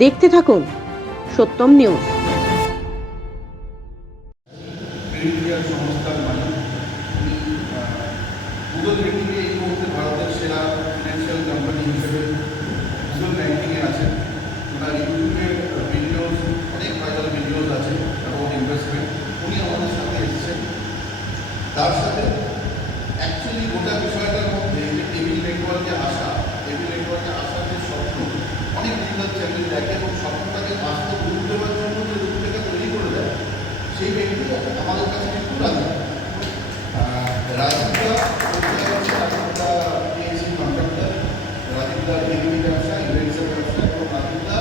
দেখতে থাকুন সত্যম নিউজ। তার সাথে অ্যাকচুয়ালি গোটা বিষয়টার মধ্যে যে টেবিল নেটওয়ার্কে আসা টেবিল নেটওয়ার্কে আসার যে স্বপ্ন অনেক ডিজিটাল চ্যানেল দেখে এবং স্বপ্নটাকে বাস্তব রূপ দেওয়ার জন্য যে রূপরেখা তৈরি করে দেয় সেই ব্যক্তি আমাদের কাছে একটু রাজা রাজীবদা রাজীবদা পিএসসি কন্ট্রাক্টর রাজীবদা এগ্রি ব্যবসা ইলেকট্রিক ব্যবসা এবং রাজীবদা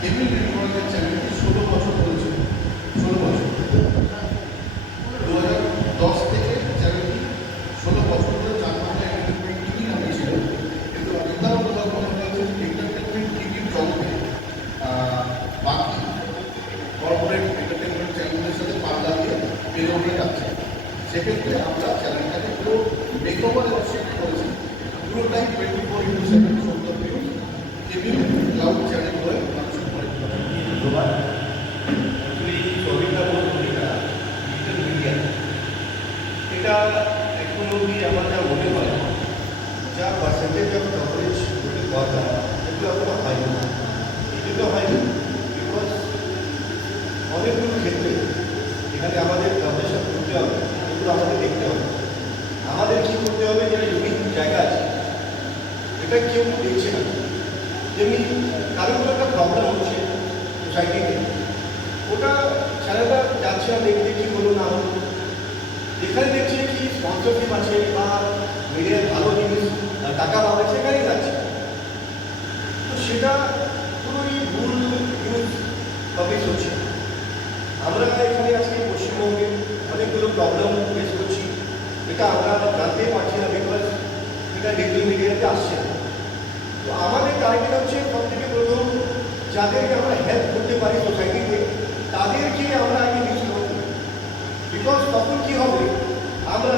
টেবিল নেটওয়ার্কের চ্যানেলটি ষোলো বছর করেছে ষোলো বছর দু হাজার দশ থেকে চ্যানেলটি ষোলো বছর ধরে চার মাসে এন্টারটেনমেন্ট টিভি নামে ছিল কিন্তু অযোধ্যার পরিকল্পনা হয়েছে এন্টারটেনমেন্ট টিভির জগতে আহ, বাকি কর্পোরেট এন্টারটেনমেন্ট চ্যানেলদের সাথে পাল্লা দিয়ে বেরোতে যাচ্ছে সেক্ষেত্রে আমরা চ্যানেলটাকে পুরো মেকওভার এবং শিফট করেছি পুরোটাই টোয়েন্টি ফোর ইন্টু সেভেন সত্তর নিউজ টিভি ক্লাউড চ্যানেল হয়ে মানুষের পরিচালনা ধন্যবাদ অ্যাকচুয়ালি ছবিটা বহু ভূমিকা ডিজিটাল মিডিয়া এটা এখন অবধি আমার যা মনে হয় যা পার্সেন্টেজ অফ কভারেজ হতে দরকার এগুলো এখনও হয়নি এই জন্য হয়নি বিকজ অনেকগুলো ক্ষেত্রে এখানে আমাদের গবেষণা করতে হবে এগুলো আমাদের দেখতে হবে আমাদের কী করতে হবে যেটা ইউনিক জায়গা আছে এটা কেউ দেখছে না যেমনি কারও কোনো একটা প্রবলেম হচ্ছে সোসাইটিতে ওটা ছেলেটা যাচ্ছে না দেখতে কি হলো না হলো যেখানে দেখছে কি স্পন্সরশিপ আছে বা মিডিয়ার ভালো জিনিস আহ, টাকা পাবে সেখানেই যাচ্ছে তো সেটা পুরোই ভুল নিউজ হচ্ছে আমরা এখানে আজকে পশ্চিমবঙ্গে অনেকগুলো প্রবলেম ফেস করছি এটা আমরা জানতেই পারছি না বিকজ এটা ডিজিটাল মিডিয়াতে আসছে তো আমাদের টার্গেট হচ্ছে সব প্রথম যাদেরকে আমরা হেল্প করতে পারি সোসাইটিতে তাদেরকে আমরা আগে নিউজ করতে বিকজ তখন কি হবে আমরা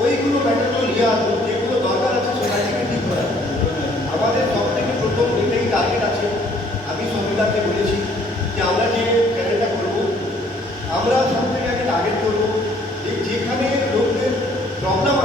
ওইগুলো ম্যাটারগুলো নিয়ে আসব যেগুলো দরকার আছে সোসাইটিকে ঠিক করার আমাদের সব থেকে প্রথম এটাই টার্গেট আছে আমি বলেছি যে আমরা যে চ্যানেলটা করব, আমরা সব থেকে আগে টার্গেট করব যেখানে লোকদের প্রবলেম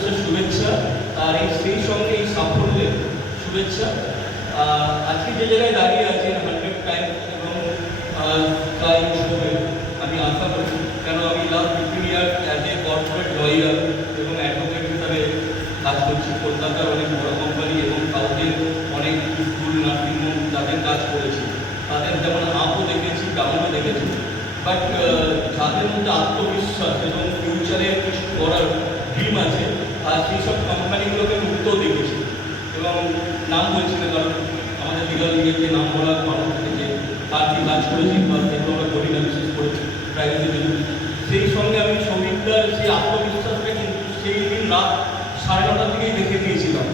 শুভেচ্ছা, আর এই সেই সঙ্গে এই সাফল্যের শুভেচ্ছা। আজকে যে জায়গায় দাঁড়িয়ে আছে হান্ড্রেড টাইম এবং তাই হিসেবে আমি আশা কেন আমি fifteen year as a corporate lawyer এবং অ্যাডভোকেট হিসাবে কাজ করছি। কলকাতার অনেক বড় কোম্পানি এবং সাউথের অনেক স্কুল নার্সিংহোম যাদের কাজ করেছি। তাদের যেমন আপও দেখেছি ডাউনও দেখেছি। বাট যাদের মধ্যে আত্মবিশ্বাস এবং ফিউচারে কিছু করার ড্রিম আছে সেই সব কোম্পানিগুলোকে আমি উঠতেও দেখেছি এবং নাম বলছি কারণ আমাদের লিগাল যে নাম বলা মানুষ যে পার্টি কাজ করেছি বা সেগুলো আমরা করি না বিশেষ করে প্রাইভেসি জন্য, সেই সঙ্গে আমি শ্রমিকদার সেই আত্মবিশ্বাসটা কিন্তু সেই দিন রাত সাড়ে নটার দিকেই দেখে দিয়েছিলাম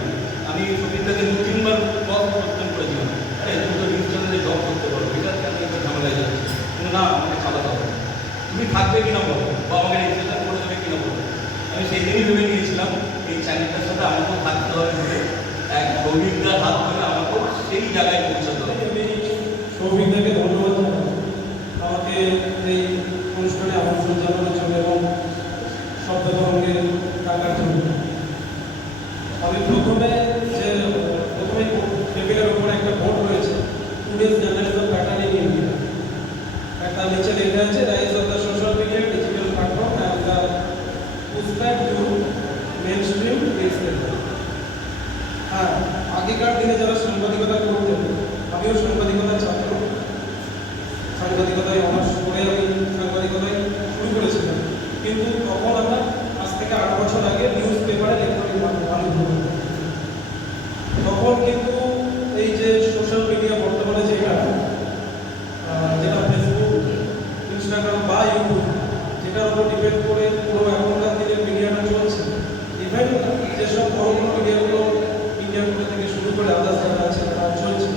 আমি শ্রমিকদাকে দু তিনবার ক্রস কোশ্চেন করেছিলাম, আরে, তুমি তো জব করতে পারো, এটা কেন এটা ঝামেলায় যাচ্ছে? না, আমাকে চালাতে হবে তুমি থাকবে কিনা বলো? বা আমাকে রেজিস্ট্রেশন করে দেবে কিনা বলো? আমি সেই দিনই ভেবে নিয়েছিলাম এই সাথে আমাকেও থাকতে হবে এক শ্রমিকদার হাত ধরে আমাকেও সেই জায়গায় পৌঁছাতে হবে সৌভিকদাকে ধন্যবাদ আমাকে এই অনুষ্ঠানে আমন্ত্রণ জানানোর জন্য এবং শব্দ টাকার জন্য আমি প্রথমে যে প্রথমে টেবিলের উপরে একটা বোর্ড রয়েছে today's journalism pattern in India একটা নিচে লেখা আছে rise of the social media digital platform and the pushback to men হ্যাঁ আগেকার দিনে যারা সাংবাদিকতা করতেন, আমিও সাংবাদিকতার ছাত্র। সাংবাদিকতায় অনার্স করে আমি সাংবাদিকতায় শুরু করেছিলাম। কিন্তু তখন আমরা আজ থেকে আট বছর আগে নিউজ পেপারে ইলেকট্রনিক মাধ্যম তখন কিন্তু এই যে সোশ্যাল মিডিয়া বর্তমানে যেটা যেটা ফেসবুক ইনস্টাগ্রাম বা ইউটিউব যেটার উপর ডিপেন্ড করে পুরো এখনকার দিনে মিডিয়াটা চলছে ইভেন যেসব থেকে শুরু করে আদার্স যারা আছে তারা চলছে।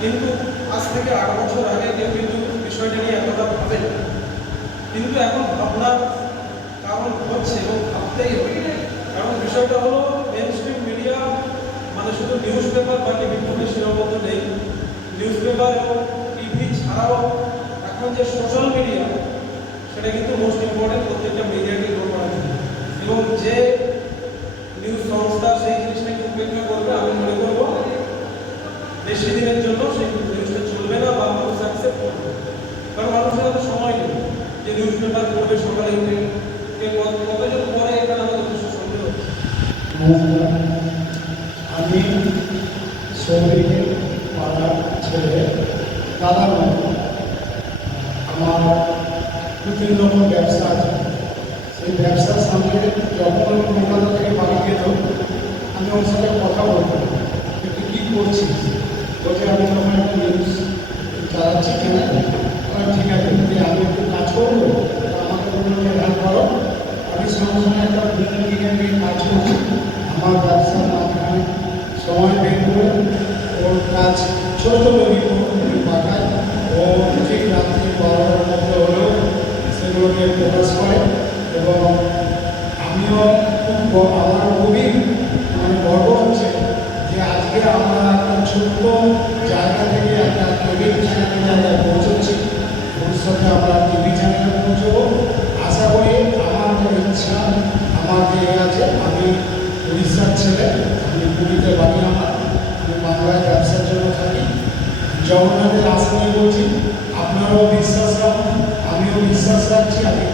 কিন্তু আজ থেকে আট বছর আগে কেউ কিন্তু বিষয়টা নিয়ে এতটা ভাবে কিন্তু এখন ভাবনার কারণ হচ্ছে এবং ভাবতেই হবে। কারণ বিষয়টা হলো মেন মিডিয়া মানে শুধু নিউজ পেপার বা টিভি ফোনে সীমাবদ্ধ নেই। নিউজ পেপার এবং টিভি ছাড়াও এখন যে সোশ্যাল মিডিয়া সেটা কিন্তু মোস্ট ইম্পর্টেন্ট প্রত্যেকটা মিডিয়াকে গ্রো এবং যে নিউজ সংস্থা সেই জিনিসটাকে উপেক্ষা করবে আমি মনে করব বেশি দিনের জন্য সেই নিউজটা চলবে না, বা মানুষ অ্যাকসেপ্ট করবে কারণ মানুষের এত সময় নেই। যে নিউজ পেপার পড়বে সকালে উঠে কতজন পরে এখানে আমাদের সন্দেহ হচ্ছে। আমি সৌভিকের পাড়ার ছেলে মতো আমার দু তিন রকম ব্যবসা আছে। সেই ব্যবসার সামনে যখন আমি কলকাতা থেকে বাড়ি গেলাম আমি ওর সাথে কথা যে তুই কী করছিস? তোকে আমি তখন একটা নিউজ চালাচ্ছি কেন ঠিক আছে আমি একটু কাজ করব আমাকে বলল যে করো আমি সঙ্গে সঙ্গে একটা বিল্ডিং নিয়ে কাজ করছি আমার ব্যবসার মাধ্যমে সময় বের করে ওর কাজ ছোট ছোট বিয়ে আছে, আমি উড়িষ্যার ছেলে, আমি পুরীতে বাড়ি আমার আমি বাংলায় ব্যবসার জন্য থাকি। জগন্নাথের আশ্রয় বলছি, আপনারাও বিশ্বাস রাখুন, আমিও বিশ্বাস রাখছি, আমি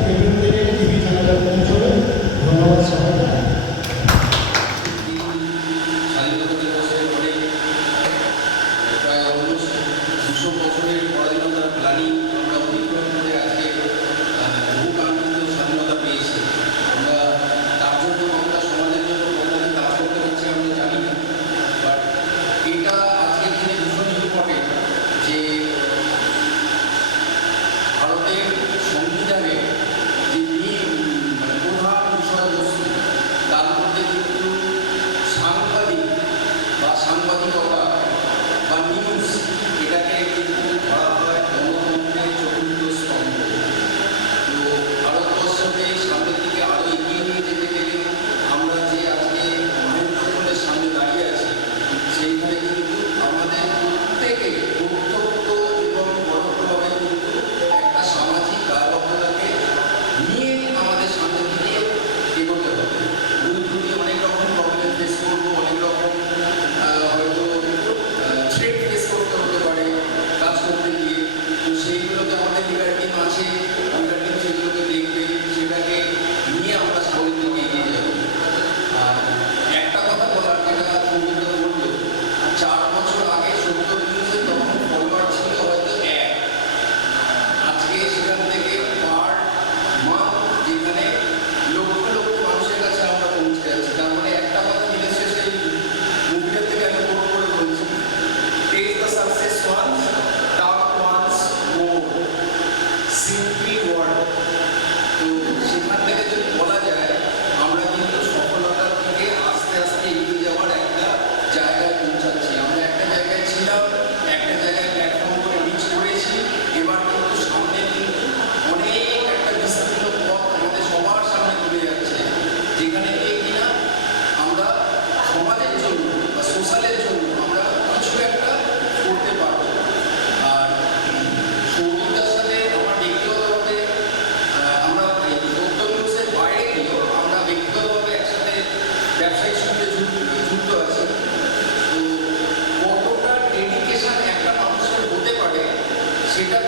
সেটা